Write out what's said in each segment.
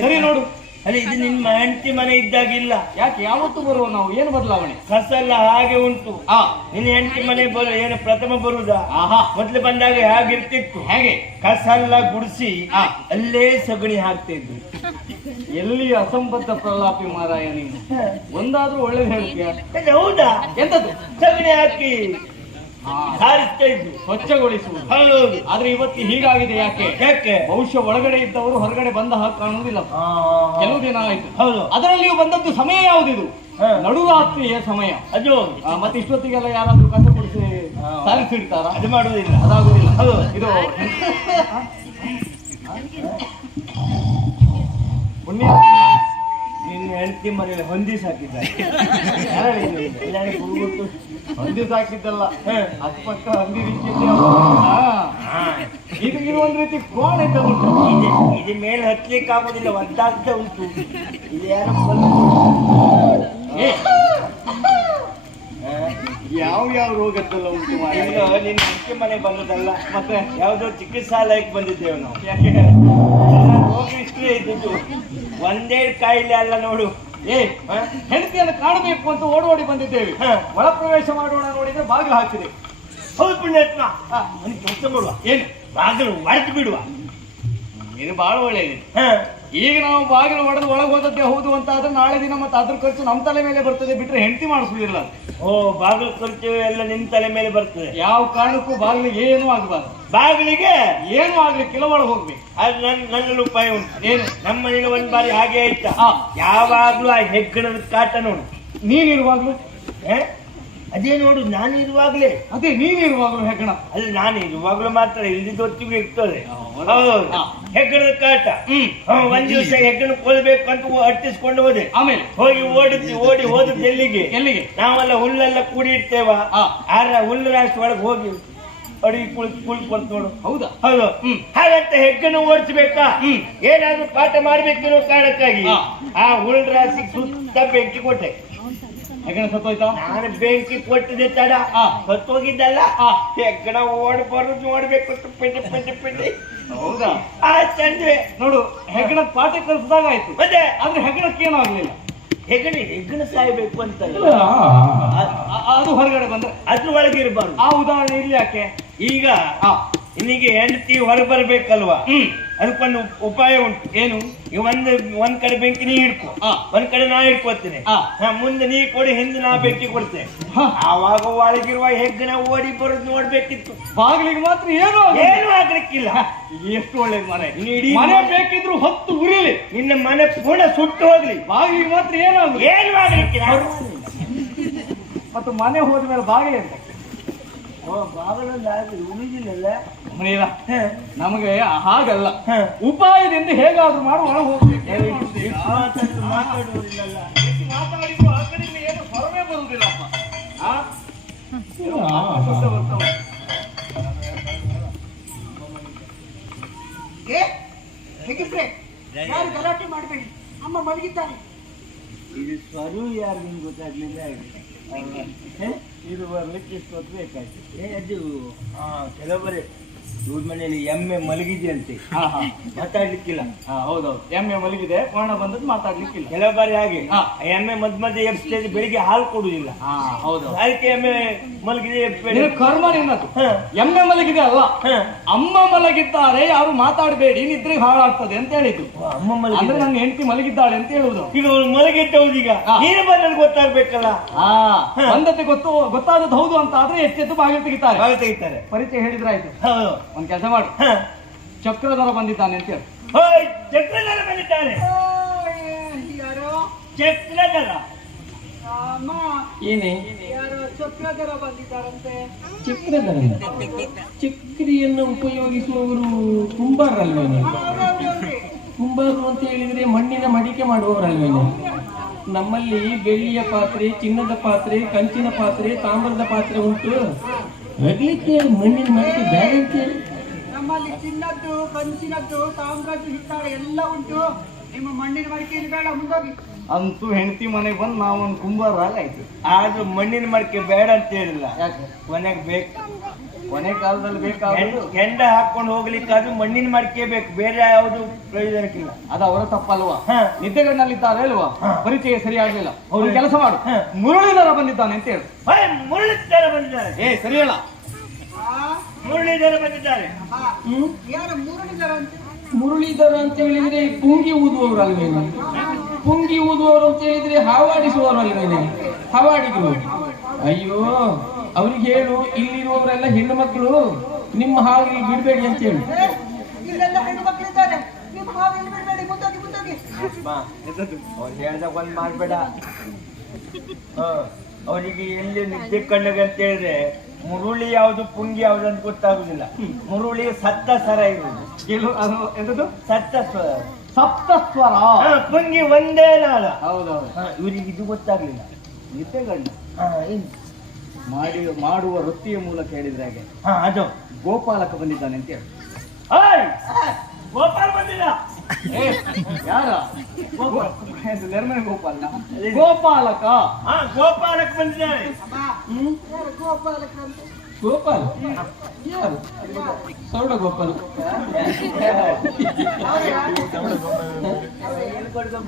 ಸರಿ ನೋಡು. ಅಲ್ಲಿ ಇದು ನಿಮ್ಮ ಹೆಂಡತಿ ಮನೆ ಇದ್ದಾಗಿಲ್ಲ. ಯಾಕೆ? ಯಾವತ್ತು ಬರುವ ನಾವು? ಏನು ಬದಲಾವಣೆ? ಕಸಲ್ಲ ಹಾಗೆ ಉಂಟು. ಆ. ನಿನ್ನ ಹೆಂಡತಿ ಮನೆ ಬರು ಏನು ಪ್ರಥಮ ಬರುವುದಾ ಆಹಾ. ಮೊದ್ಲು ಬಂದಾಗ ಹೇಗಿರ್ತಿತ್ತು? ಹೇಗೆ? ಕಸ ಎಲ್ಲ ಗುಡಿಸಿ. ಅಲ್ಲೇ ಸಗಣಿ ಹಾಕ್ತಿದ್ರು ಎಲ್ಲಿ ಅಸಂಬದ್ಧ ಪ್ರಲಾಪಿ ಮಾರಾಯ ನೀನು? ಒಂದಾದ್ರೂ ಒಳ್ಳೇದು ಹೇಳ್ತೀಯ? ಹೌದಾ? ಎಂತದ್ದು? ಸಗಣಿ ಹಾಕಿ. ಸಾರಿಸ್ತಾ ಸ್ವಚ್ಛಗೊಳಿಸುವುದು. ಹೌದು. ಆದ್ರೆ ಇವತ್ತು ಹೀಗಾಗಿದೆ ಯಾಕೆ? ಯಾಕೆ? ಬಹುಶಃ ಒಳಗಡೆ ಇದ್ದವರು ಹೊರಗಡೆ ಬಂದ ಹಾಗೆ ಕಾಣುವುದಿಲ್ಲ ಕೆಲವು ದಿನ ಆಯ್ತು. ಹೌದು. ಅದರಲ್ಲಿಯೂ ಬಂದದ್ದು ಸಮಯ ಯಾವುದಿದು. ನಡುರಾತ್ರಿಯ ಸಮಯ. ಅದು. ಮತ್ತೆ ಇಷ್ಟೊತ್ತಿಗೆಲ್ಲ ಯಾರಾದ್ರೂ ಕಸ ಕೊಡಿಸಿ. ಸಾರಿಸಿಡ್ತಾರ ಅದು ಮಾಡುವುದಿಲ್ಲ. ಅದಾಗುದಿಲ್ಲ. ಹೌದು. ಇದು. ಪುಣ್ಯ. ನಿನ್ನ ಹೆಂಡತಿ ಮನೆಯಲ್ಲಿ ಹೊಂದಿ ಸಾಕಿದ್ದಾರೆ. ಹಂದಿ ಸಾಕಿದ್ದಲ್ಲ. ಹಾ. ಅಕ್ಕಪಕ್ಕ ಹಂದಿ ರೀತಿಯಲ್ಲಿ. ಇದು ಇದು ಒಂದು ರೀತಿ ಕೋಣ ಇದ್ದ ಉಂಟು. ಇದು ಇದು ಮೇಲೆ ಹತ್ಲಿಕ್ಕೆ ಆಗೋದಿಲ್ಲ ಒದ್ದಾಗ್ತಾ ಉಂಟು. ಇದು ಯಾರೋ ಯಾವ ಯಾವ ರೋಗದ್ದಲ್ಲ ಉಂಟು ನಿನ್ನ ಅಕ್ಕಿ ಮನೆ ಬಂದದಲ್ಲ ಮತ್ತೆ? ಯಾವುದೋ ಚಿಕಿತ್ಸಾಲಯಕ್ಕೆ ಬಂದಿದ್ದೇವೆ ನಾವು. ಯಾಕೆ? ರೋಗ ಇಷ್ಟೇ ಇದ್ದದ್ದು. ಒಂದೇ ಕಾಯಿಲೆ ಅಲ್ಲ ನೋಡು. ಏ? ಹೆಂಡತಿಯನ್ನು ಕಾಣಬೇಕು ಅಂತ ಓಡೋಡಿ ಬಂದಿದ್ದೇವೆ. ಒಳ ಪ್ರವೇಶ ಮಾಡೋಣ ನೋಡಿದ್ರೆ ಬಾಗಿಲು ಹಾಕಿದೆ. ಹೌದು ಪುಣ್ಯಾತ್ಮ. ಕೆಲಸ ಮಾಡುವ. ಏನು? ಬಾಗಿಲು ಒಡೆದು ಬಿಡುವ. ಇದು ಬಹಳ ಒಳ್ಳೆಯದು ಹಾ. ಈಗ ನಾವು ಬಾಗಿಲು ಒಡೆದು ಒಳಗೆ ಹೋದದ್ದೇ ಹೌದು ಅಂತ ಆದ್ರೆ ನಾಳೆ ದಿನ ಮತ್ತೆ ಅದ್ರ ಖರ್ಚು ನಮ್ಮ ತಲೆ ಮೇಲೆ ಬರ್ತದೆ ಬಿಟ್ರೆ ಹೆಂಡತಿ ಮಾಡಿಸುವುದಿಲ್ಲ ಓ ಬಾಗಿಲು ಖರ್ಚು ಎಲ್ಲ ನಿನ್ನ ತಲೆ ಮೇಲೆ ಬರ್ತದೆ. ಯಾವ ಕಾರಣಕ್ಕೂ ಬಾಗಿಲು ಏನೂ ಆಗಬಾರ್ದು. ಬಾಗಿಲಿಗೆ? ಏನೂ ಆಗ್ಲಿಕ್ಕಿಲ್ಲ ಒಳಗೆ ಹೋಗ್ಬೇಕು. ಅದು ನನ್ನ ನನ್ನಲ್ಲಿ ಉಪಾಯ ಉಂಟು. ಏನು? ನಮ್ಮ ಮನೇಲಿ ಒಂದ್ ಬಾರಿ ಹಾಗೆ ಆಯ್ತಾ. ಯಾವಾಗ್ಲೂ ಆ ಹೆಗ್ಗಣದ ಕಾಟ ನೋಡು. ನೀನಿರುವಾಗ್ಲೂ? ಏ? ಅದೇ ನೋಡು ನಾನು ಇರುವಾಗ್ಲೇ ಅದೇ ನೀನಿರುವಾಗ್ಲೂ ಹೆಗ್ಗಣ. ಅಲ್ಲಿ ನಾನು ಇರುವಾಗಲೂ ಮಾತ್ರ ಇಲ್ಲಿ ಹೊತ್ತಿಗೆ ಇರ್ತದೆ. ಹೆಗ್ಗಣದ ಕಾಟ. ಹ್ಮ್. ಒಂದ್ ದಿವಸ ಹೆಗ್ಗಣ ಕೊಲ್ಬೇಕು ಅಂತ ಅಟ್ಟಿಸ್ಕೊಂಡು ಹೋದೆ. ಆಮೇಲೆ? ಹೋಗಿ ಓಡಿದ್ವಿ ಓಡಿ ಹೋದದ್ದು ಎಲ್ಲಿಗೆ? ಎಲ್ಲಿಗೆ? ನಾವೆಲ್ಲ ಹುಲ್ಲೆಲ್ಲ ಕೂಡಿ ಇಡ್ತೇವ. ಆರ ಹುಲ್ಲು ರಾಶಿ ಒಳಗೆ ಹೋಗಿ ಅಡಿಗೆ ಕುಳಿತು ಕುಳಿತು ನೋಡು. ಹೌದಾ? ಹೌದು. ಹ್ಮ್. ಹಾಗಂತ ಹೆಗ್ಗನ್ನು ಓಡಿಸ್ಬೇಕಾ? ಹ್ಮ್. ಏನಾದ್ರೂ ಪಾಠ ಮಾಡ್ಬೇಕಿರೋ ಕಾರಣಕ್ಕಾಗಿ ಆ ಹುಲ್ ರಾಶಿ ಸುತ್ತ ಬೆಂಕಿ ಕೊಟ್ಟೆ. ಹೆಗ್ಗಣ ಸತ್ತೋಯ್ತಾ? ನಾನು ಬೆಂಕಿ ಕೊಟ್ಟಿದೆ ತಡ. ಸತ್ತೋಗಿದ್ದಲ್ಲ. ಹಾ. ಹೆಗ್ಗಣ ಓಡ್ ಬರೋದು ನೋಡ್ಬೇಕು ಪಿಂಡಿ ಪಿಂಡಿ ಪಿಂಡಿ. ಹೌದಾ? ಆ ಚಂದ್ವೆ ನೋಡು ಹೆಗ್ಗಣ ಪಾಠ ಕಲಿಸಿದಾಗ ಆಯ್ತು. ಮತ್ತೆ? ಆದ್ರೆ ಹೆಗ್ಗಣಕ್ಕೆ ಏನೂ ಆಗ್ಲಿಲ್ಲ. ಹೆಗ್ಗಣ ಹೆಗ್ಗಣ ಸಾಯ್ಬೇಕು ಅಂತ ಅದು ಹೊರಗಡೆ ಬಂದ್ರೆ. ಅದ್ರ ಒಳಗೆ ಇರಬಾರ್ದು. ಆ ಉದಾಹರಣೆ ಇಲ್ಲಿ ಯಾಕೆ? ಈಗ ನಿನಗೆ ಹೆಂಡತಿ ಹೊರ ಬರ್ಬೇಕಲ್ವಾ ಹ್ಮ್. ಅದಕ್ಕೊಂದು ಉಪಾಯ ಉಂಟು. ಏನು? ಈ ಒಂದ್ ಒಂದ್ ಕಡೆ ಬೆಂಕಿ ನೀ ಹಿಡ್ಕೊ ಆ. ಒಂದ್ ಕಡೆ ನಾ ಇಡ್ಕೊತೇನೆ ಆ. ಹಾ, ಮುಂದೆ ನೀ ಕೊಡಿ ಹಿಂದೆ ನಾ ಬೆಂಕಿ ಕೊಡ್ತೇನೆ ಆವಾಗ ಒಳಗಿರುವ ಹೆಗ್ಗನ ಓಡಿ ಬರೋದು ನೋಡ್ಬೇಕಿತ್ತು. ಬಾಗಿಲಿಗೆ ಮಾತ್ರ ಏನು. ಏನು ಆಗ್ಲಿಕ್ಕಿಲ್ಲ. ಎಷ್ಟು ಒಳ್ಳೇದು ಮನೆ ಇಡೀ ಮನೆ ಬೇಕಿದ್ರು ಹೊತ್ತು ಉರಿಲಿ. ನಿನ್ನ ಮನೆ ಪೂರ್ಣ ಸುಟ್ಟು ಹೋಗ್ಲಿ. ಬಾಗಿಲಿಗೆ ಮಾತ್ರ ಏನು ಏನು ಆಗ್ಲಿಕ್ಕಿಲ್ಲ. ಮತ್ತು ಮನೆ ಹೋದ್ಮೇಲೆ ಬಾಗಿಲು ಅಂತ ಓ, ಬಾಗಿಲಲ್ಲಿ ಆದ್ರೆ ಉಳಿದಿಲ್ಲಲ್ಲ ಮನೆಯ ಹ, ನಮಗೆ ಹಾಗಲ್ಲ. ಉಪಾಯದಿಂದ ಹೇಗಾದ್ರೂ ಮಾಡಿ ಒಳಗೆ ಹೋಗ್ಬೇಕು. ಮಾತಾಡಿದ್ರು ಆ ಕಡೆಯಿಂದ ಏನು ಹೊರವೇ ಬರುವುದಿಲ್ಲಪ್ಪ. ಏ ಹೇಗಿದ್ರೆ? ಯಾರು ಗಲಾಟೆ ಮಾಡಬೇಡಿ. ಅಮ್ಮ ಮಲಗಿದ್ದಾರೆ. ಇದು ಸ್ವರೂ ಯಾರು ನಿಮ್ಗೆ ಗೊತ್ತಾಗ್ಲಿಲ್ಲ? ಇದು ಬರ್ಲಿಕ್ಕೆ ಇಷ್ಟು ಹೊತ್ತು ಬೇಕಾಯ್ತು. ಏ ಕೆಲವರೇ. ಇವ್ರ ಮನೆಯಲ್ಲಿ ಎಮ್ಮೆ ಮಲಗಿದೆಯಂತೆ. ಹಾ ಹಾ. ಮಾತಾಡ್ಲಿಕ್ಕಿಲ್ಲ. ಹಾ ಹೌದೌದು. ಎಮ್ಮೆ ಮಲಗಿದೆ ಕೋಣ ಬಂದದ್ದು ಮಾತಾಡ್ಲಿಕ್ಕಿಲ್ಲ. ಕೆಲವು ಬಾರಿ ಹಾಗೆ. ಹಾ. ಎಮ್ಮೆ ಮದ್ ಮಧ್ಯೆ ಎಬ್ಸ್ತೇನೆ ಬೆಳಿಗ್ಗೆ ಹಾಲು ಕೊಡುದಿಲ್ಲ ಹಾ ಅದಕ್ಕೆ ಎಮ್ಮೆ ಮಲಗಿದೆ ಎಬ್ಸ್ಬೇಡಿ. ನಿನ್ನ ಕರ್ಮ ನಿನ್ನದು ಹ, ಎಮ್ಮೆ ಮಲಗಿದೆ ಅಲ್ಲ. ಹ. ಅಮ್ಮ ಮಲಗಿದ್ದಾರೆ ಯಾರು ಮಾತಾಡಬೇಡಿ ನಿದ್ರೆ ಹಾಳಾಗ್ತದೆ ಅಂತ ಹೇಳಿದ್ದು ಓ, ಅಮ್ಮ ಅಂದ್ರೆ ಮಲಗಿದೆ ನನ್ನ ಹೆಂಡತಿ ಮಲಗಿದ್ದಾಳೆ ಅಂತ ಹೇಳುದು. ಈಗ ಮಲಗಿದ್ದವ್ದು ಈಗ. ಹಾ. ನೀನು ಬಂದಲ್ಲಿ ಗೊತ್ತಾಗ್ಬೇಕಲ್ಲ. ಹಾ. ಬಂದದ್ದು ಗೊತ್ತು ಗೊತ್ತಾದದ್ದು ಹೌದು ಅಂತ ಆದ್ರೆ ಎಚ್ಚೆತ್ತು ಬಾಗಿಲು ತೆಗಿತಾರೆ. ಬಾಗಿಲು ತೆಗಿತಾರೆ. ಪರಿಚಯ ಹೇಳಿದ್ರಾಯ್ತು. ಹೌದು. ಒಂದ್ ಕೆಲಸ ಮಾಡು. ಚಕ್ರಧರ ಬಂದಿದ್ದಾನೆ ಅಂತ ಹೇಳಿ. ಚಕ್ರಧರ ಬಂದಿದ್ದಾನೆ. ಯಾರೋ? ಚಕ್ರಧರ. ಏನೇ? ಚಕ್ರಧರ ಬಂದಿದ್ದಾರಂತೆ? ಚಕ್ರಧರ ಚಕ್ರಿಯನ್ನು ಉಪಯೋಗಿಸುವವರು ಕುಂಬಾರಲ್ವೇನೆ? ಕುಂಬಾರು ಕುಂಬಾರರು ಅಂತ ಹೇಳಿದ್ರೆ ಮಣ್ಣಿನ ಮಡಿಕೆ ಮಾಡುವವರಲ್ವೇನೆ? ನಮ್ಮಲ್ಲಿ ಬೆಳ್ಳಿಯ ಪಾತ್ರೆ ಚಿನ್ನದ ಪಾತ್ರೆ ಕಂಚಿನ ಪಾತ್ರೆ ತಾಮ್ರದ ಪಾತ್ರೆ ಉಂಟು. ಅಗ್ಲಿಕ್ಕೆ ಮಣ್ಣಿನ ಮಡಿಕೆ ಬೇರೆ ಅಂತೇಳಿ? ನಮ್ಮಲ್ಲಿ ಚಿನ್ನದ್ದು ಕಂಚಿನದ್ದು ತಾಮ್ರದ್ದು ಹಿತ್ತಾಳೆ ಎಲ್ಲ ಉಂಟು. ನಿಮ್ಮ ಮಣ್ಣಿನ ಮಡಿಕೆ ಬೇಡ ಮುಂದೋಗಿ. ಅಂತೂ ಹೆಂಡತಿ ಮನೆಗೆ ಬಂದು ನಾವೊಂದು ಕುಂಬಾರ ಆಯ್ತು ಆದ್ರೂ ಮಣ್ಣಿನ ಮಡಿಕೆ ಬೇಡ ಅಂತ ಹೇಳಿಲ್ಲ. ಯಾಕೆ? ಕೊನೆಗೆ ಬೇಕು. ಕೊನೆ ಕಾಲದಲ್ಲಿ ಬೇಕಾಗುದು ಕೆಂಡ ಹಾಕೊಂಡು ಹೋಗ್ಲಿಕ್ಕೆ ಅದು ಮಣ್ಣಿನ ಮಡಿಕೆ ಬೇಕು. ಬೇರೆ ಯಾವುದು ಪ್ರಯೋಜನಕ್ಕಿಲ್ಲ. ಅದು ಅವರ ತಪ್ಪಲ್ವಾ? ನಿದ್ದೆಗಳಲ್ಲಿ ನಿದ್ದೆಗಣ್ಣಲ್ಲಿದ್ದಾರೆ ಅಲ್ವಾ? ಪರಿಚಯ ಸರಿಯಾಗಲಿಲ್ಲ. ಅವ್ರು ಕೆಲಸ ಮಾಡು. ಮುರುಳಿದಾರ ಮುರಳೀಧರ ಬಂದಿದ್ದಾನೆ ಅಂತ ಹೇಳು. ಮುರಳೀಧರ ಬಂದಿದ್ದಾರೆ ಏ ಸರಿ ಹೇಳ. ಮುರಳೀಧರ ಬಂದಿದ್ದಾರೆ. ಯಾರು ಅಂತ? ಮುರಳೀಧರ ಅಂತ ಹೇಳಿದ್ರೆ ಪುಂಗಿ ಊದುವವರು ಅಲ್ವೇನೆ ಪುಂಗಿ ಊದುವವರು ಅಂತ ಹೇಳಿದ್ರೆ ಹಾವಾಡಿಸುವವರು ಅಲ್ವೇನೆ ಹಾವಾಡಿದ್ರು. ಅಯ್ಯೋ. ಅವ್ರಿಗೆ ಹೇಳು ಇಲ್ಲಿರುವವರೆಲ್ಲ ಹೆಣ್ಣು ಮಕ್ಕಳು ನಿಮ್ಮ ಹಾಗೆ ಬಿಡಬೇಡಿ ಅಂತ ಹೇಳಿ. ಅವ್ರು ಹೇಳ್ದಾಗ ಒಂದ್ ಮಾಡ್ಬೇಡ ಹ, ಅವರಿಗೆ ಎಲ್ಲಿ ನಿದ್ದೆ ಕಣ್ಣಗೆ ಅಂತ ಹೇಳಿದ್ರೆ ಮುರುಳಿ ಯಾವುದು ಪುಂಗಿ ಯಾವ್ದು ಅಂತ ಗೊತ್ತಾಗುದಿಲ್ಲ. ಮುರುಳಿ ಸತ್ತ ಸರ ಇರುವುದು. ಕೇಳು ಅದು ಎಂತದ್ದು? ಸತ್ತ ಸ್ವರ. ಸಪ್ತಸ್ವರ ಪುಂಗಿ ಒಂದೇ ನಾಳ. ಹೌದೌದು. ಇವರಿಗೆ ಇವ್ರಿಗೆ ಇದು ಗೊತ್ತಾಗ್ಲಿಲ್ಲ. ನಿದ್ದೆಗಣ್ಣ ಹಾ ಇನ್- ಮಾಡಿ ಮಾಡುವ ವೃತ್ತಿಯ ಮೂಲಕ ಹೇಳಿದ್ರೆ ಹಾಗೆ. ಹ, ಅದು. ಗೋಪಾಲಕ ಬಂದಿದ್ದಾನೆ ಅಂತ ಹೇಳಿ. ಏಯ್! ಗೋಪಾಲ್ ಬಂದಿಲ್ಲ. ಏ ಯಾರ? ಗೋಪಾಲ. ನೆರ್ಮನೆ ಗೋಪಾಲನ ಗೋಪಾಲಕ. ಹಾ ಗೋಪಾಲಕ್ ಬಂದಿದ್ದಾನೆ. ಗೋಪಾಲ್? ಯಾರು? ಸೌಡ ಗೋಪಾಲ್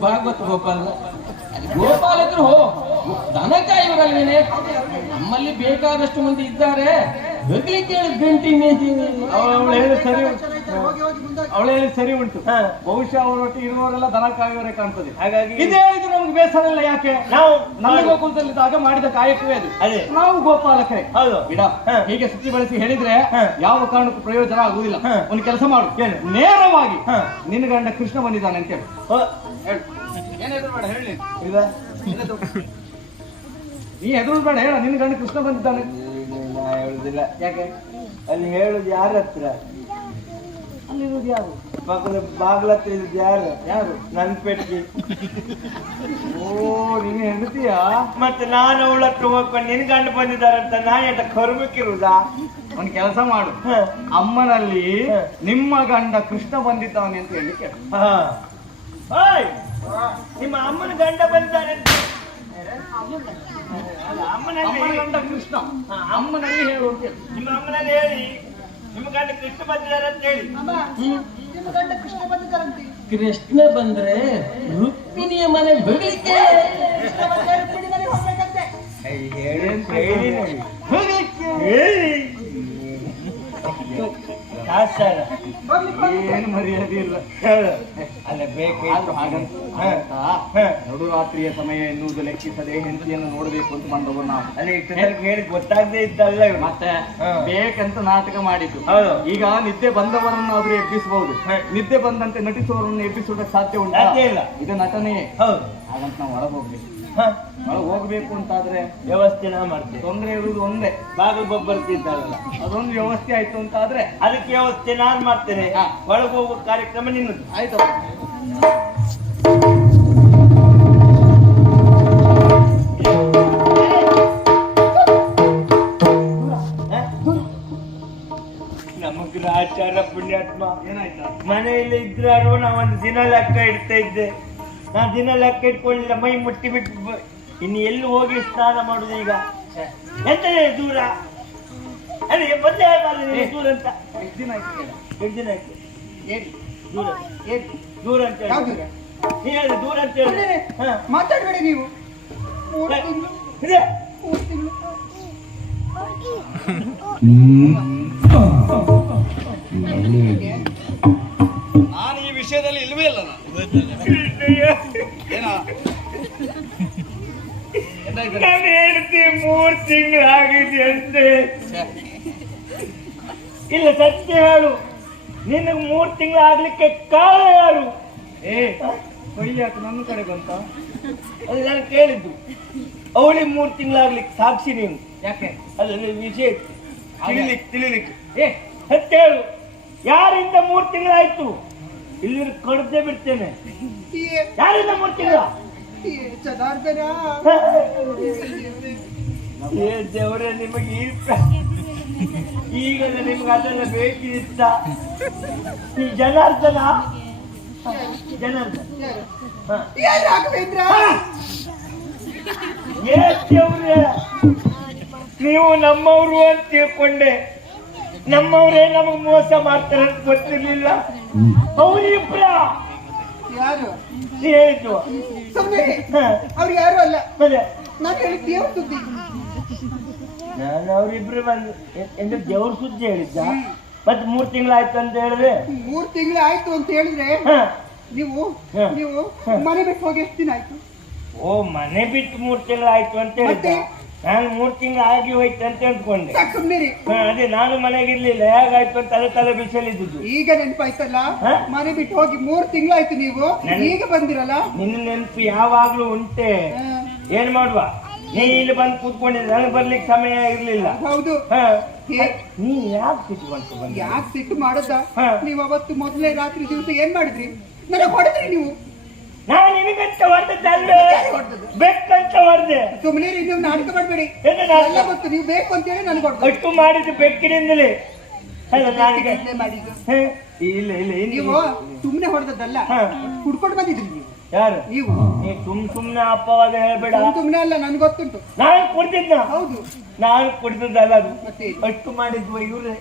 ಭಾಗವತ್ ಗೋಪಾಲ್. ಗೋಪಾಲಕರು ಹೋ. ದನ ಕಾಯುವರಲ್ವೇನೆ ನಮ್ಮಲ್ಲಿ ಬೇಕಾದಷ್ಟು ಮಂದಿ ಇದ್ದಾರೆ. ಹೋಗ್ಲಿಕ್ಕೆ ಗಂಟಿ ಅವಳು ಹೇಳಿ ಸರಿ ಅವಳು ಹೇಳಿ ಸರಿ ಉಂಟು. ಹ, ಬಹುಶಃ ಅವರೊಟ್ಟಿಗೆ ಇರುವವರೆಲ್ಲ ದನ ಕಾಯುವರೆ ಕಾಣ್ತದೆ. ಹಾಗಾಗಿ ಇದೇ ಇದು ನಮ್ಗೆ ಬೇಸರ ಇಲ್ಲ ಯಾಕೆ? ನಾವು ನಮ್ಮ ಗೋಕುಲದಲ್ಲಿದ್ದಾಗ ಮಾಡಿದ ಕಾಯಕವೇ ಅದು. ಅದೇ. ನಾವು ಗೋಪಾಲಕರೇ. ಹೌದು. ಬಿಡ. ಹ. ಹೀಗೆ ಸುದ್ದಿ ಬಳಸಿ ಹೇಳಿದ್ರೆ ಯಾವ ಕಾರಣಕ್ಕೂ ಪ್ರಯೋಜನ ಆಗುವುದಿಲ್ಲ. ಹ. ಒಂದು ಕೆಲಸ ಮಾಡು. ಏನು? ನೇರವಾಗಿ ಹ. ನಿನ್ನ ಗಂಡ ಕೃಷ್ಣ ಬಂದಿದ್ದಾನೆ ಅಂತ ಹೇಳು. ನೀ ಎದುರು ಬೇಡ ಹೇಳ. ನಿನ್ನ ಗಂಡ ಕೃಷ್ಣ ಬಂದಿದ್ದಾನೆ. ಹೇಳುದಿಲ್ಲ. ಯಾಕೆ? ಅಲ್ಲಿ ಹೇಳುದು ಯಾರ ಹತ್ರ? ಅಲ್ಲಿರುವುದು ಯಾರು? ಬಾಗ್ಲ ಹತ್ರ ಇರುದು ಯಾರು? ಯಾರು? ನನ್ ಪೆಟ್ಟಿಗೆ ಓ ನೀನು ಹೆಂಡತಿಯಾ? ಮತ್ತೆ ನಾನು ಅವಳ ಹತ್ರ ಹೋಗ್ಕೊಂಡು ನಿನ್ ಗಂಡ ಬಂದಿದ್ದಾರೆ ಅಂತ ನಾ ಎಂತ ಕರ್ಬೇಕಿರುದಾ? ಒಂದ್ ಕೆಲಸ ಮಾಡು. ಅಮ್ಮನಲ್ಲಿ ನಿಮ್ಮ ಗಂಡ ಕೃಷ್ಣ ಬಂದಿದ್ದಾನೆ ಅಂತ ಹೇಳಿ ಕೇಳ! ನಿಮ್ಮ ಅಮ್ಮನ ಗಂಡ ಅಲ್ಲ, ಅಮ್ಮನಲ್ಲಿ ಅಮ್ಮನ ಗಂಡ ಕೃಷ್ಣ. ಅಮ್ಮನಲ್ಲಿ ಹೇಳು ಅಂತ ಹೇಳು. ನಿಮ್ಮ ಅಮ್ಮನಲ್ಲಿ ಹೇಳಿ ನಿಮ್ಮ ಗಂಡ ಕೃಷ್ಣ ಬಂದಿದ್ದಾರೆ ಅಂತ ಹೇಳಿ. ಅಮ್ಮ ನಿಮ್ಮ ಗಂಡ ಕೃಷ್ಣ ಬಂದಿದ್ದಾರಂತೆ. ಕೃಷ್ಣ ಬಂದ್ರೆ ರುಕ್ಮಿಣಿಯ ಮನೆ ಮನೆಗೆ ಹೋಗ್ಬೇಕಂತೆ. ಹೇಳಿ ಹೋಗ್ಲಿಕ್ಕೆ ಏನು ಮರ್ಯಾದೆ ಇಲ್ಲ. ಅಲ್ಲ ಬೇಕು ಆದ್ರೂ ಹಾಗಂತ ನಡು ನಡುರಾತ್ರಿಯ ಸಮಯ ಎನ್ನುವುದು ಲೆಕ್ಕಿಸದೆ ಹೆಂಡತಿಯನ್ನು ನೋಡಬೇಕು ಅಂತ ಬಂದವರು ನಾವು. ಅಲ್ಲಿ ಹೇಳಿ ಗೊತ್ತಾಗದೇ ಇದ್ದಲ್ಲ ಮತ್ತೆ. ಬೇಕಂತ ನಾಟಕ ಮಾಡಿದ್ದು. ಈಗ ನಿದ್ದೆ ಬಂದವರನ್ನಾದ್ರೂ ಎಬ್ಬಿಸಬಹುದು ಹ. ನಿದ್ದೆ ಬಂದಂತೆ ನಟಿಸುವವರನ್ನು ಎಬ್ಬಿಸುವುದಕ್ಕೆ ಸಾಧ್ಯ ಉಂಟು? ಇಲ್ಲ. ಇದು ನಟನೆಯೇ. ಹೌದು. ಹಾಗಂತ ನಾವು ಒಳಗೆ ಹೋಗ್ಬೇಕು ಹ. ಒಳಗೆ ಹೋಗ್ಬೇಕು ಅಂತಾದ್ರೆ ವ್ಯವಸ್ಥೆ ನಾ ಮಾಡ್ತೇವೆ ತೊಂದರೆ ಇರುವುದು ಒಂದೇ. ಬಾಗಿಲು ಬರ್ತಿದ್ದಾರಲ್ಲ ಅದೊಂದು ವ್ಯವಸ್ಥೆ ಆಯ್ತು ಅಂತಾದ್ರೆ ಅದಕ್ಕೆ ವ್ಯವಸ್ಥೆ ನಾನ್ ಮಾಡ್ತೇನೆ. ಒಳಗೆ ಹೋಗುವ ಕಾರ್ಯಕ್ರಮ ನಿನ್ನದು. ಆಯ್ತು. ನಮಗ್ರ ಆಚಾರ ಪುಣ್ಯಾತ್ಮ. ಏನಾಯ್ತಾ? ಮನೆಯಲ್ಲಿ ಇದ್ರಾರು ನಾ ಒಂದು ದಿನ ಲೆಕ್ಕ ಇಡ್ತಾ ಇದ್ದೆ. ನಾ ದಿನ ಲೆಕ್ಕ ಇಟ್ಕೊಳ್ಳಿಲ್ಲ ಮೈ ಮುಟ್ಟಿ ಬಿಟ್ಟು ಇನ್ನು ಎಲ್ಲಿ ಹೋಗಿ ಸ್ನಾನ ಮಾಡುದು ಈಗ? ಎಂತ ದೂರ? ಅದೇ ಮೊದಲೇ ದೂರ ಅಂತ. ಎಷ್ಟು ದಿನ ಆಯ್ತು. ಎಷ್ಟು ದಿನ ಆಯ್ತು? ಹೇಳಿ. ದೂರ. ಹೇಳಿ. ದೂರ ಅಂತ ಹೇಳಿ. ನೀ ಹೇಳು ದೂರ ಅಂತ ಹೇಳಿ. ಮಾತಾಡ್ಬೇಡಿ ನೀವು. ಮೂರು ತಿಂಗಳು. ಇದೆ. ಮೂರು ತಿಂಗಳು. ನಾನು ಈ ವಿಷಯದಲ್ಲಿ ಇಲ್ವೇ ಇಲ್ಲ ನಾನು. ಏನ? ನಾನು ಹೇಳ್ತಿ ಮೂರ್ ತಿಂಗಳು ಆಗಿದೆ ಅಂತೆ ಇಲ್ಲ ಸತ್ಯ ಹೇಳು. ನಿನಗೆ ಮೂರ್ ತಿಂಗಳು ಆಗ್ಲಿಕ್ಕೆ ಕಾಲ ಯಾರು? ಏ ಕೈ ಯಾಕೆ ನನ್ನ ಕಡೆ ಬಂತ? ಅದು ನಾನು ಕೇಳಿದ್ದು. ಅವಳಿಗೆ ಮೂರ್ ತಿಂಗಳಾಗ್ಲಿಕ್ಕೆ ಸಾಕ್ಷಿ ನೀನು. ಯಾಕೆ? ಅಲ್ಲ ವಿಷಯ ತಿಳಿಲಿಕ್ಕೆ ತಿಳಿಲಿಕ್ಕೆ. ಏ ಸತ್ಯ ಹೇಳು. ಯಾರಿಂದ ಮೂರ್ ತಿಂಗಳಾಯ್ತು ಇಲ್ಲಿ ಕಡ್ದೆ ಬಿಡ್ತೇನೆ. ಯಾರಿಂದ ಏ, ಜನಾರ್ದನ? ಏ ದೇವರೇ ನಿಮಗೆ ಈ ಪ್ರ- ಈಗಲೇ ನಿಮ್ಗೆ ಅದೆಲ್ಲ ಬೇಕಿತ್ತ ಈ ಜನಾರ್ದನ? ಜನಾರ್ದನ. ರಾಘವೇಂದ್ರ? ಏ ದೇವರೇ ನೀವು ನಮ್ಮವರು ಅಂತ ತಿಳ್ಕೊಂಡೆ. ನಮ್ಮವರೇ ನಮಗ್ ಮೋಸ ಮಾಡ್ತಾರೆ ಅಂತ ಗೊತ್ತಿರ್ಲಿಲ್ಲ ಅವ್ರಿಬ್ರ ಯಾರು? ನೀ ಹೇಳಿದ್ದು. ಸುಮ್ಮನೆ ಅವ್ರು ಯಾರು ಅಲ್ಲ. ಮತ್ತೆ ನಾನು ದೇವ್ರ ಸುದ್ದಿ. ನಾನು ಅವ್ರಿಬ್ರು ಬಂದು ಎಂದು ದೇವ್ರ ಸುದ್ದಿ ಹೇಳಿದ್ದ? ಮತ್ ಮೂರ್ ತಿಂಗಳಾಯ್ತು ಅಂತ ಹೇಳಿದ್ರೆ? ಮೂರ್ ತಿಂಗಳು ಆಯ್ತು ಅಂತ ಹೇಳಿದ್ರೆ ನೀವು ನೀವು ಮನೆ ಬಿಟ್ಟು ಹೋಗಿ ಎಷ್ಟು ದಿನ ಆಯ್ತು? ಓ ಮನೆ ಬಿಟ್ಟು ಮೂರ್ ತಿಂಗಳಾಯ್ತು ಅಂತ ಹೇಳಿದ್ದ? ನಾನು ಮೂರ್ ತಿಂಗಳು ಆಗಿ ಹೋಯ್ತು ಅಂತ ಅಂದ್ಕೊಂಡೆ. ಸಾಕು ಸುಮ್ನಿರಿ. ಹ, ಅದೇ ನಾನು ಮನೆಗೆ ಇರ್ಲಿಲ್ಲ ಹೇಗಾಯ್ತು ಅಂತ ತಲೆ ತಲೆ ಬಿಸಿಲಿದ್ದು ಈಗ ನೆನಪಾಯ್ತಲ್ಲ? ಹ? ಮನೆ ಬಿಟ್ಟು ಹೋಗಿ ಮೂರ್ ತಿಂಗಳಾಯ್ತು ನೀವು? ನನ್- ಈಗ ಬಂದಿರಲ್ಲ? ನಿನ್ನ ನೆನಪು ಯಾವಾಗ್ಲೂ ಉಂಟೆ. ಹ, ಏನ್ ಮಾಡುವ? ನೀ ಇಲ್ಲಿ ಬಂದು ಕೂತ್ಕೊಂಡಿದ್ದೆ ನನಗೆ ಬರ್ಲಿಕ್ಕೆ ಸಮಯ ಇರ್ಲಿಲ್ಲ. ಹೌದು. ಹಾ. ಹೇ- ನೀ ಯಾಕೆ ಸಿಟ್ಟು ಬಂತು ಯಾಕೆ ಸಿಟ್ಟು ಮಾಡದ? ಹಾ. ನೀವು ಅವತ್ತು ಮೊದಲೇ ರಾತ್ರಿ ದಿವಸ ಏನ್ ಮಾಡಿದ್ರಿ? ನನಗೆ ಹೊಡೆದ್ರಿ ನೀವು? ನಾನು ನಿನಗಂತ ಹೊಡೆದಲ್ವೇ ಬೆಕ್ಕಂತ ಹೊಡೆದೆ. ಸುಮ್ಮನೆ ನೀವು ನಾಟಕ ಮಾಡಬೇಡಿ? ಎಲ್ಲ ಗೊತ್ತು ನೀವು ಬೇಕು ಅಂತೇಳಿ ನನಗೆ ಒಟ್ಟು ಮಾಡಿದ್ದು ಬೆಕ್ಕಿನಿಂದಲೇ? ಇಲ್ಲ ಇಲ್ಲ ನೀವು ಸುಮ್ಮನೆ ಹೊಡೆದದ್ದಲ್ಲ ಹ. ಕುಡ್ಕೊಂಡು ಬಂದಿದ್ರಿ ನೀವು. ಯಾರು? ನೀವು. ನೀ ಸುಮ್ ಸುಮ್ನೆ ಅಪ್ಪವಾದ ಹೇಳ್ಬೇಡ. ಸುಮ್ನೆ ಅಲ್ಲ ನನ್ಗೆ ಗೊತ್ತುಂಟು. ನಾನು ಕುಡ್ದಿದ್ದ ಹೌದು. ನಾನು ಕುಡ್ದದ್ದಲ್ಲ ಅದು. ಮತ್ತೆ ಒಟ್ಟು ಮಾಡಿದ್ವ ಇವ್ರೆ.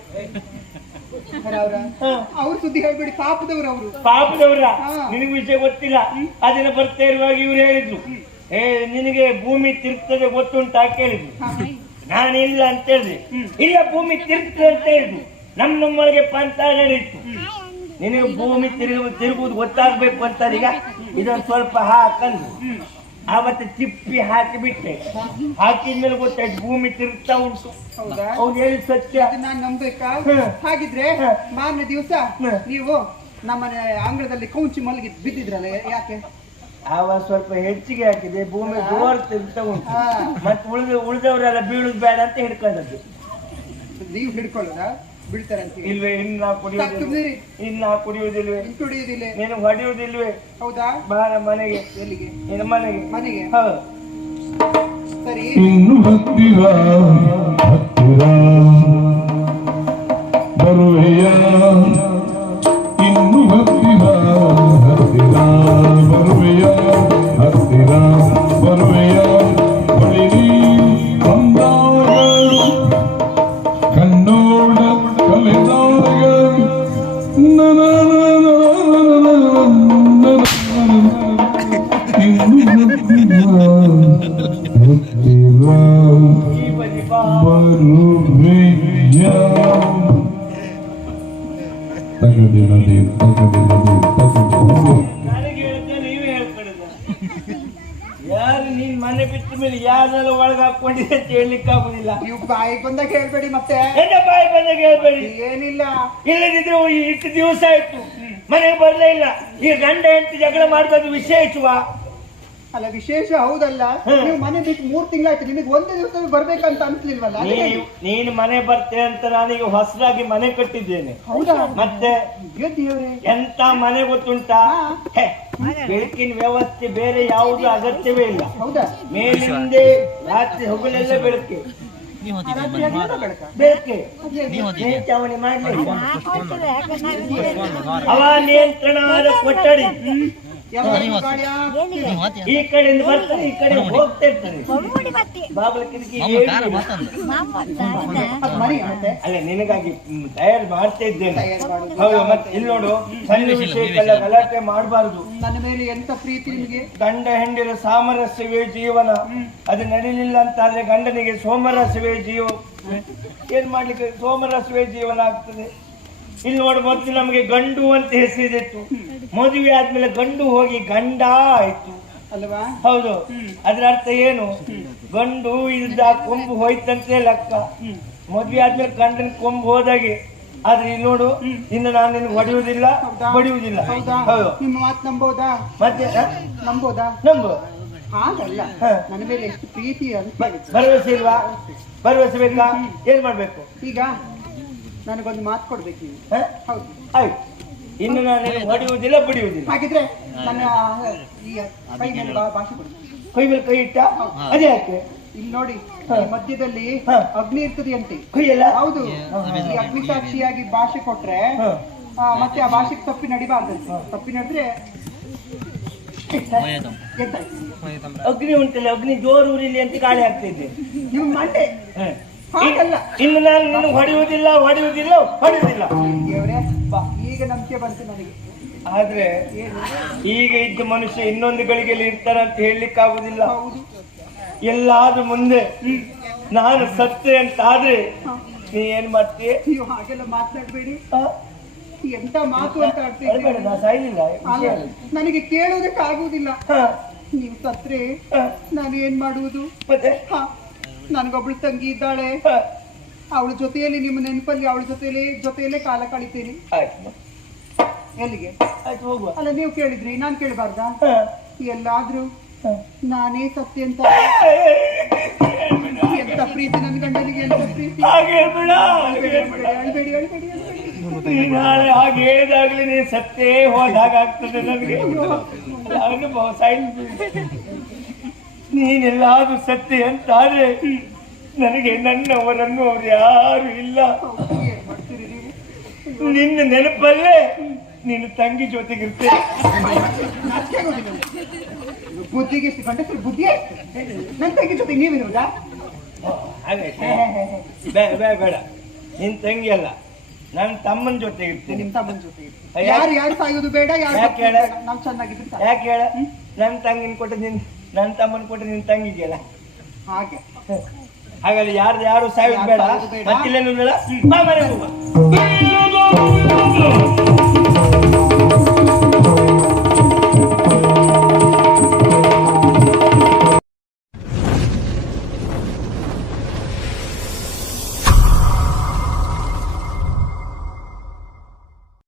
ಅವರ ಸುದ್ದಿ ಹೇಳ್ಬೇಡಿ ಪಾಪದವ್ರು ಅವರು. ಪಾಪದವ್ರ? ನಿನಗ ವಿಷಯ ಗೊತ್ತಿಲ್ಲ? ಅದನ್ನ ಬರ್ತಾ ಇರುವಾಗ ಇವ್ರು ಹೇಳಿದ್ರು. ಏ ನಿನಗೆ ಭೂಮಿ ತಿರುಗ್ತದೆ ಗೊತ್ತುಂಟಾ ಕೇಳಿದ್ರು. ನಾನು ಇಲ್ಲ ಅಂತ ಹೇಳಿದೆ. ಇಲ್ಲ ಭೂಮಿ ತಿರುಗ್ತದೆ ಅಂತ ಹೇಳಿದ್ರು. ನಮ್ ನಮ್ಮೊಳಗೆ ಪಂತ ನಡೀತು ನಿನಗೆ ಭೂಮಿ ತಿರುಗು ತಿರುಗುವುದು ಗೊತ್ತಾಗ್ಬೇಕು ಅಂತ ಈಗ ಇದೊಂದು ಸ್ವಲ್ಪ ಹಾಕಂದು ಆವತ್ತು ಚಿಪ್ಪಿ ಹಾಕಿ ಬಿಟ್ಟೆ ಹಾಕಿದ್ಮೇಲೆ ಗೊತ್ತಾಯ್ತು ಭೂಮಿ ತಿರುಗ್ತಾ ಉಂಟು. ಹೌದಾ? ಅವ್ನು ಹೇಳಿ ಸತ್ಯ. ನಾನು ನಂಬೇಕಾ? ಹಾಗಿದ್ರೆ. ಮಾರನೇ ದಿವಸ ನೀವು ನಮ್ಮನೆ ಅಂಗಳದಲ್ಲಿ ಕೌಂಚಿ ಮಲಗಿ ಬಿದ್ದಿದ್ರಲ್ಲ ಯಾಕೆ? ಆವ ಸ್ವಲ್ಪ ಹೆಚ್ಚಿಗೆ ಹಾಕಿದೆ ಭೂಮಿ ಜೋರ್ ತಿರುಗ್ತಾ ಉಂಟು. ಮತ್ತೆ ಉಳಿದ ಉಳಿದವರೆಲ್ಲ ಬೀಳುದು ಬೇಡ ಅಂತ ಹಿಡ್ಕೊಂಡದ್ದು. ನೀವು ಹಿಡ್ಕೊಳ್ಳೋದ? ಬಿಡ್ತಾರೆ ಅಂತ ಇಲ್ವೇ ಇನ್ನ ಕುಡಿಯೋದಿಲ್ವೇ ಇನ್ನ ಕುಡಿಯೋದಿಲ್ವೇ ಇಂಟು ಹಿಡಿಯುವುದಿಲ್ಲ ನೀನು ಹೊಡೆಯೋದಿಲ್ವೇ ಹೌದಾ? ಬಾ ನಮ್ಮ ಮನೆಗೆ. ಎಲ್ಲಿಗೆ? ನಿನ್ನ ಮನೆಗೆ. ಮನೆಗೆ? ಹೌದು ಸರಿ. ಇನ್ನು ಹತ್ತಿರ ಹತ್ತಿರ. ಬರುವೆಯ? ಹೇಳಲಿಕ್ಕೆ ನೀವು ಬಾಯಿ ಬಂದಾಗ ಹೇಳ್ಬೇಡಿ ಮತ್ತೆ. ಎನ್ನ ಬಾಯಿ ಬಂದಾಗ ಹೇಳ್ಬೇಡಿ ಏನಿಲ್ಲ. ಇಲ್ಲದಿದ್ರೆ ಇಷ್ಟು ದಿವಸ ಆಯ್ತು. ಮನೆಗೆ ಬರ್ಲೇ ಇಲ್ಲ. ಈ ಗಂಡ ಹೆಂಡತಿ ಜಗಳ ಮಾಡಿದ್ದು ವಿಶೇಷವ? ಅಲ್ಲ ವಿಶೇಷ ಹೌದಲ್ಲ. ನೀವು ಮನೆ ಬಿಟ್ಟು ಮೂರ್ ತಿಂಗಳಾಯ್ತು. ನಿಮಗೆ ಒಂದೇ ದಿವಸ ಬರ್ಬೇಕಂತ ಅನ್ಸ್ಲಿಲ್ವಲ್ಲ? ನೀನ್ ಮನೆ ಬರ್ತೆ ಅಂತ ನಾನೀಗ ಹೊಸದಾಗಿ ಮನೆ ಕಟ್ಟಿದ್ದೇನೆ. ಹೌದಾ? ಮತ್ತೆ ಎಂತ ಮನೆ ಗೊತ್ತುಂಟಾ? ಬೆಳಕಿನ ವ್ಯವಸ್ಥೆ ಬೇರೆ ಯಾವುದು ಅಗತ್ಯವೇ ಇಲ್ಲ. ಹೌದಾ? ಮೇಲಿಂದೆ ರಾತ್ರಿ ಹಗಲೆಲ್ಲ ಬೆಳಕೆ. ಬೆಳಕ? ಬೆಳಕೆ. ಮೇಲ್ಚಾವಣಿ ಮಾಡಲಿ. ಅವ ನಿಯಂತ್ರಣ ಕೊಠಡಿ. ಈ ಕಡೆಯಿಂದ ಬರ್ತಾರೆ ಈ ಕಡೆ ಹೋಗ್ತಾ ಇರ್ತಾರೆ ಬಾಬಲ ಕಿಟಕಿ ಅಲ್ಲ ನಿನಗಾಗಿ ತಯಾರು ಮಾಡ್ತಾ ಇದ್ದೇನೆ. ಹೌದು ಮತ್ತೆ ಇಲ್ಲಿ ನೋಡು ಸಣ್ಣ ವಿಷಯಕ್ಕೆಲ್ಲ ಗಲಾಟೆ ಮಾಡಬಾರದು. ನನ್ನ ಮೇಲೆ ಎಂತ ಪ್ರೀತಿ ನಿಮಗೆ? ಗಂಡ ಹೆಂಡಿರ ಸಾಮರಸ್ಯವೇ ಜೀವನ. ಅದು ನಡೀಲಿಲ್ಲ ಅಂತ ಆದ್ರೆ ಗಂಡನಿಗೆ ಸೋಮರಸ್ಯವೇ ಜೀವ. ಏನ್ ಮಾಡ್ಲಿಕ್ಕೆ? ಸೋಮರಸ್ಯವೇ ಜೀವನ ಆಗ್ತದೆ. ಇಲ್ಲಿ ನೋಡಿ ಮೊದಲು ನಮಗೆ ಗಂಡು ಅಂತ ಹೆಸರಿದಿತ್ತು ಮದುವೆ ಆದ್ಮೇಲೆ ಗಂಡು ಹೋಗಿ ಗಂಡ ಆಯ್ತು. ಅಲ್ವಾ? ಹೌದು. ಅದ್ರ ಅರ್ಥ ಏನು? ಗಂಡು ಇಲ್ದ ಕೊಂಬು ಹೋಯ್ತಂತೆ ಲೆಕ್ಕ. ಮದ್ವೆ ಆದ್ಮೇಲೆ ಗಂಡನ ಕೊಂಬು ಹೋದಾಗೆ. ಆದ್ರೆ ಇಲ್ಲಿ ನೋಡು ಇನ್ನು ನಾನು ನಿನ್ಗೆ ಹೊಡೆಯುವುದಿಲ್ಲ ಹೊಡೆಯುವುದಿಲ್ಲ. ಬಡಿಯುವುದಿಲ್ಲ ಹೌದಾ. ನಿಮ್ಮ ಮಾತು ನಂಬೋದಾ? ಮತ್ತೆ ನಂಬೋದಾ? ನಂಬು. ಹಾಗಲ್ಲ. ನನ್ನ ಮೇಲೆ ಎಷ್ಟು ಪ್ರೀತಿ ಅಂತ. ಭರವಸೆ ಇಲ್ವಾ? ಭರವಸೆ. ಬೇಕಾ? ಏನ್ ಮಾಡ್ಬೇಕು? ಈಗ ನನಗೊಂದು ಮಾತು ಕೊಡ್ಬೇಕು ನೀವು. ಹ? ಹೌದು. ಆಯ್ತು. ಇನ್ನು ನಾನು ಹೊಡೆಯುವುದಿಲ್ಲ ಬಡಿಯುವುದಿಲ್ಲ? ಹಾಗಿದ್ರೆ ನನ್ನ ಈ ಕೈ ಮೇಲೆ ಬಾ- ಭಾಷೆ ಕೊಡಿ. ಕೈ ಮೇಲೆ ಕೈ ಇಟ್ಟ? ಅದೇ ಯಾಕೆ? ಇಲ್ಲಿ ನೋಡಿ ಈ ಮಧ್ಯದಲ್ಲಿ ಹ. ಅಗ್ನಿ ಇರ್ತದೆ ಅಂತೆ. ಕೈಯಲ್ಲ? ಹೌದು. ಈ ಅಗ್ನಿ ಸಾಕ್ಷಿಯಾಗಿ ಭಾಷೆ ಕೊಟ್ರೆ ಹ. ಆ, ಮತ್ತೆ ಆ ಭಾಷೆಗೆ ತಪ್ಪಿ ನಡಿಬಾರ್ದಂತೆ. ತಪ್ಪಿ ನಡೆದ್ರೆ ಎದ್ದಾಯ್ತು ಅಗ್ನಿ ಉಂಟಲ್ಲ ಅಗ್ನಿ ಜೋರು ಉರಿಲಿ ಅಂತ ಗಾಳಿ ಹಾಕ್ತಿದ್ದೆ. ನಿಮ್ಮ ಮಂಡೆ. ಹ. ಹಾಗಲ್ಲ ಇನ್ನು ನಾನು ನಿನ್ನ ಹೊಡೆಯುವುದಿಲ್ಲ ಹೊಡೆಯುವುದಿಲ್ಲ ಹೊಡೆಯುವುದಿಲ್ಲ. ದೇವ್ರೆ ಬಾ ಈಗ ನಂಬಿಕೆ ಬಂತು ನನಗೆ. ಆದ್ರೆ ಈಗ ಇದ್ದ ಮನುಷ್ಯ ಇನ್ನೊಂದು ಗಳಿಗೆಯಲ್ಲಿ ಇರ್ತಾರ ಅಂತ ಹೇಳಲಿಕ್ಕಾಗುದಿಲ್ಲ ಹೌದು. ಎಲ್ಲಾದ್ರೂ ಮುಂದೆ ನಾನು ಸತ್ತೆ ಅಂತ ಆದ್ರೆ ನೀ ಏನ್ ಮಾಡ್ತೀಯ? ನೀವು ಹಾಗೆಲ್ಲ ಮಾತನಾಡಬೇಡಿ? ಎಂತ ಮಾತು ಅಂತ ಆಡ್ತಾ ಅಳ್ಬೇಡ, ನಾ ಸಾಯ್ಲಿಲ್ಲ ಅಲ್ಲ, ನನಗೆ ಕೇಳೋದಕ್ಕೆ ಆಗುವುದಿಲ್ಲ ಹಾ, ನೀವು ಸತ್ರೆ. ನಾನು ಏನ್ ಮಾಡುವುದು? ಮತ್ತೆ? ಹ. ನನ್ಗೊಬ್ಳು ತಂಗಿ ಇದ್ದಾಳೆ. ಅವಳ ಜೊತೆಯಲ್ಲಿ ನಿಮ್ಮ ನೆನಪಲ್ಲಿ ಅವಳ ಜೊತೆಯಲ್ಲಿ ಜೊತೆಯಲ್ಲೇ ಕಾಲ ಕಳಿತೀನಿ. ಆಯ್ತು ಎಲ್ಲಿಗೆ? ಆಯ್ತು ಹೋಗುವ. ಅಲ್ಲ ನೀವು ಕೇಳಿದ್ರಿ ನಾನ್ ಕೇಳಬಾರ್ದ? ಎಲ್ಲಾದ್ರೂ ನಾನೇ ಸತ್ಯ ಅಂತ ಎಂತ ಪ್ರೀತಿ ನನ್ನ ಗಂಡನಿಗೆ ಎಂತ ಪ್ರೀತಿ? ಹಾಗೆ ಹೇಳ್ಬೇಡ, ಹೇಳ್ಬೇಡ. ನಾಳೆ ಹಾಗೆ ಹೇಳಿದಾಗಲೇ ನೀ ಸತ್ತೇ ಹೋದಾಗ ಆಗ್ತದೆ ನನಗೆ. ನಾನು ಸಾಯ್ಲಿ ನೀನೆಲ್ಲಾದ್ರೂ ಸತ್ಯ ಅಂತಾದ್ರೆ ನನಗೆ ನನ್ನವರನ್ನು ಅವ್ರು ಯಾರು ಇಲ್ಲ. ನಿನ್ನ ನೆನಪಲ್ಲೇ ನಿನ್ನ ತಂಗಿ ಜೊತೆಗಿರ್ತೇನೆ? ಬುದ್ಧಿಗೆ ಎಷ್ಟು ಗಂಡಸರು? ಬುದ್ಧಿ ನನ್ನ ತಂಗಿ ಜೊತೆ ನೀವಿರುವುದಾ ಹಾಗೆ ಬೇಡ ಬೇಡ ಬೇಡ. ನಿನ್ ತಂಗಿ ಅಲ್ಲ. ನನ್ನ ತಮ್ಮನ ಜೊತೆ ಇರ್ತೀನಿ ನಿಮ್ಮ ತಮ್ಮನ ಜೊತೆ. ಯಾರು ಯಾರು ಸಾಯೋದು ಬೇಡ ಯಾರು ಯಾಕೆ ಹೇಳ? ನಾವು ಚೆನ್ನಾಗಿದ್ರೆ ಸಾಕು. ಯಾಕೆ ಹೇಳ? ನನ್ನ ತಂಗಿನ ಕೊಟ್ಟು ನಿನ್ ನನ್ನ ತಮ್ಮನ ಕೊಟ್ಟರೆ ನಿನ್ನ ತಂಗಿಗೆಲ್ಲ ಹಾಗೆ. ಹಾಗಾದ್ರೆ ಯಾರ್ದು ಯಾರು ಯಾರು ಸಾಯ್ಬೇಡ ಬೇಡ. ಮತ್ತಿಲ್ಲೇನು ಬೇಡ? ಬಾ ಮನೆಗೆ ಹೋಗುವ.